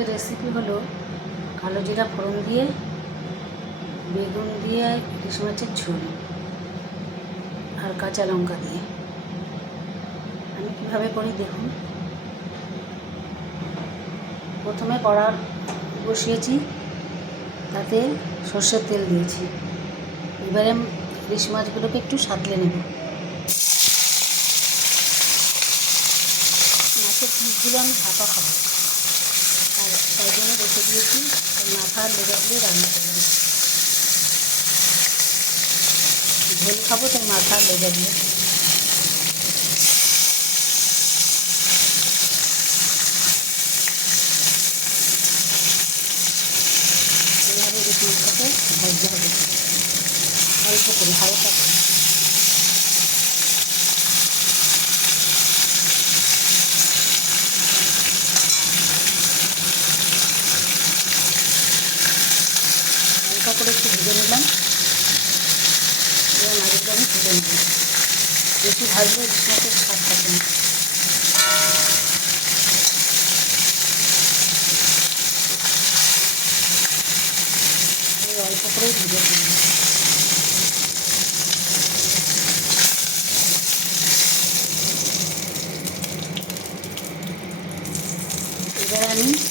আজকের রেসিপি হলো কালো জিরা ফোড়ন দিয়ে, বেগুন দিয়ে ইলিশ মাছের ঝোল, আর কাঁচা লঙ্কা দিয়ে। আমি কীভাবে করি দেখুন। প্রথমে কড়া বসিয়েছি, তাতে সর্ষের তেল দিয়েছি। এবারে ইলিশ মাছগুলোকে একটু সাঁতলে নেব। মাছের পিসগুলো আমি ঢাকা খাব। তাই জন্য রেখে দিয়েছি। মাথা লেগে দিয়ে রান্না করব ঝোল খাব, তাই মাথা লেগে দিয়ে এইভাবে মাছটাকে ভাজতে হবে। অল্প করে, হালকা করে একটু ভেজে নিলাম এবার মাছগুলো আমি তুলে নেব বেশি ভাজলে মাছের স্বাদ থাকে না অল্প করেই ভেজে তুলব এবার আমি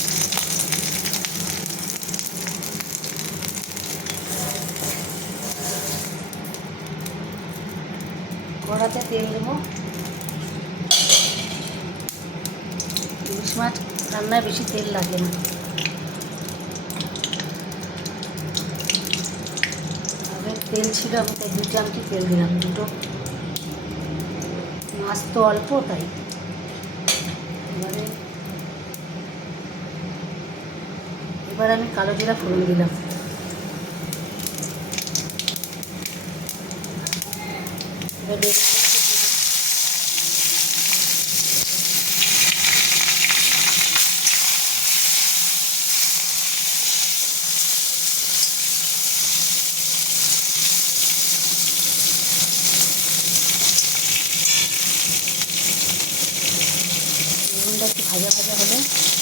কড়াতে তেল দেবো। ইলিশ মাছ রান্নায় বেশি তেল লাগে না। তেল ছিল, আমি তাই দু চামচি তেল দিলাম, দুটো। মাছ তো অল্প, তাই। এবারে এবার আমি কালো জিরা ফোড়ন দিলাম। এবার বেগুনটা একটু দিলাম। বেগুনটা একটু ভাজা ভাজা হলে এর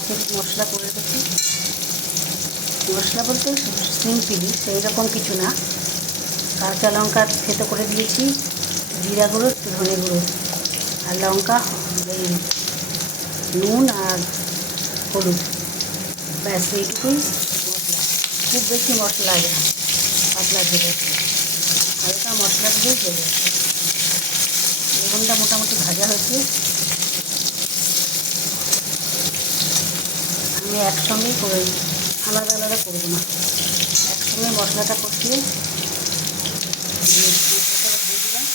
মাছের মশলা করে রেখেছি মশলা বলতে সিম্পলি সেই রকম কিছু না। কাঁচা লঙ্কা থেতো করে দিয়েছি। জিরা গুঁড়ো ধনে গুঁড়ো। আর লঙ্কা, এই নুন আর হলুদ। ব্যাস, এইটুকুই মশলা। খুব বেশি মশলা লাগে না, পাতলা ঝোলে হালকা মশলা দিলেই চলে বেগুনটা মোটামুটি ভাজা হয়েছে। আমি একসঙ্গেই করে। আলাদা আলাদা করব না একসঙ্গে মশলাটা কষিয়ে মশলাটা দিয়ে দিলাম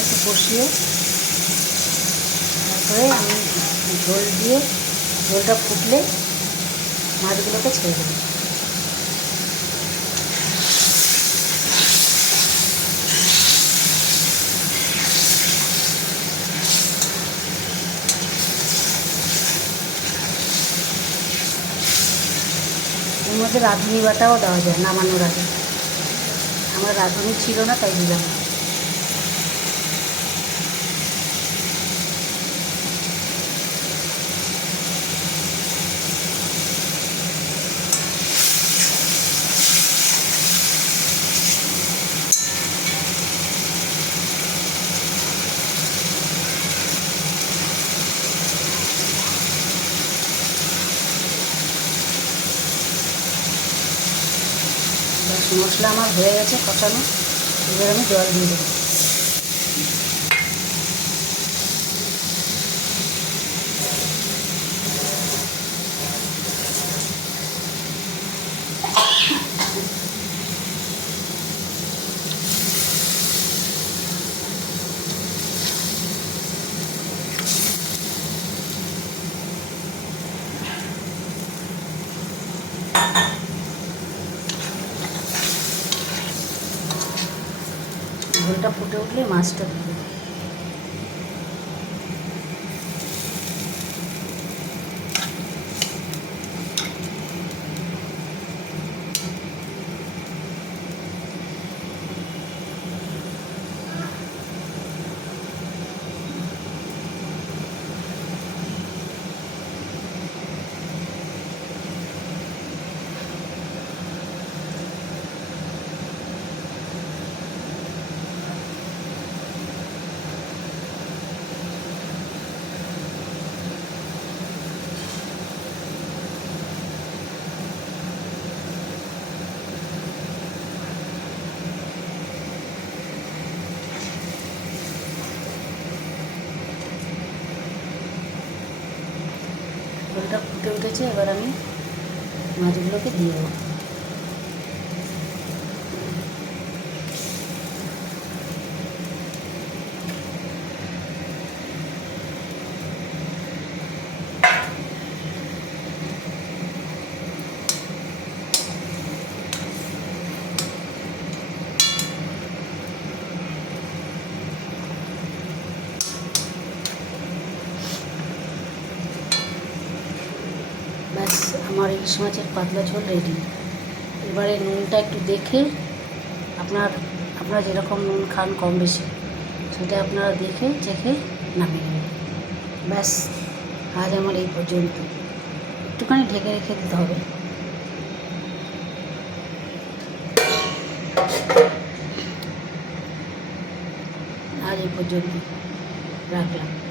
একটু কষিয়ে তারপরে আমি ঝোল দিয়ে ঝোলটা ফুটলে মাছগুলোকে ছেড়ে দেবো মধ্যে রাঁধুনি বাটাও দেওয়া যায় নামানোর আগে। আমার রাঁধুনি ছিল না তাই দিলাম। মশলা আমার হয়ে গেছে কষানো। এবার আমি জল দিয়ে দেবো। ফুটে উঠলে মাছটা ঝোলটা ফুটে উঠেছে এবার আমি মাছগুলোকে দিয়ে দেবো ব্যাস আমার ইলিশ মাছের পাতলা ঝোল রেডি এবারে নুনটা একটু দেখে আপনার, আপনারা যেরকম নুন খান কম বেশি, সেটা আপনারা দেখে চেখে নামিয়ে নেবেন। ব্যাস, আজ আমার এই পর্যন্ত। একটুখানি ঢেকে রেখে দিতে হবে। আজ এই পর্যন্ত। রাখলাম।